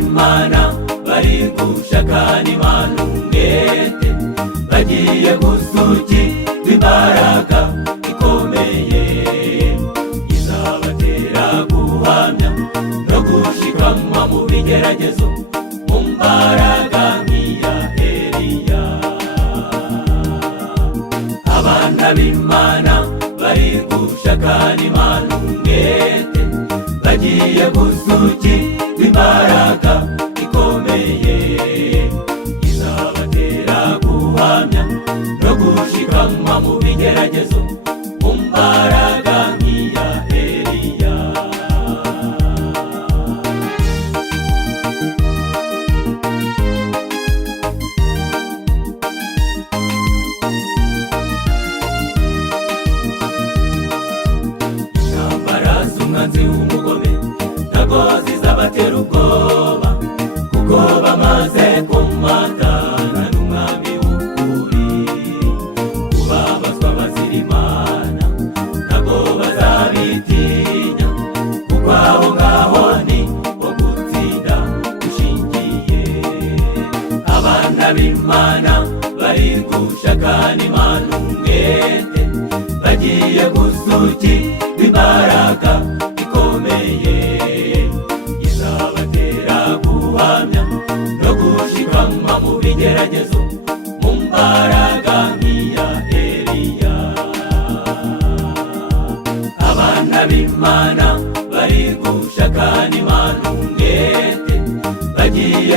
b'Imana bari gushakana Imana umwete, bagiye gusukirwa imbaraga ikomeye izabatera guhamya no gushikamwa mu bigeragezo, mu mbaraga nk'iya Eliya. Abana b'Imana bari gushakana Imana umwete, bagiye gusukirwa imbaraga ikomeye izabatera guhamya no gushikamwa mu bigeragezo, mu mbaraga nk'iya Eliya. Intambara z'umwanzi w'umugome ntago zizabatera ubwoba, kuko bamaze kumatana n'umwami w'ukuri. Kubabazwa bazira Imana ntago bazabitinya, kuko aho ngaho ni ho gutsinda gushingiye. Abana b'Imana bari gushakana Imana umwete, bagiye gusukirwa imbaraga ikomeye izabatera guhamya no gushikamwa mu bigeragezo, mu mbaraga nk'iya Eliya. Abana b'Imana bari gushakana Imana umwete, bagiye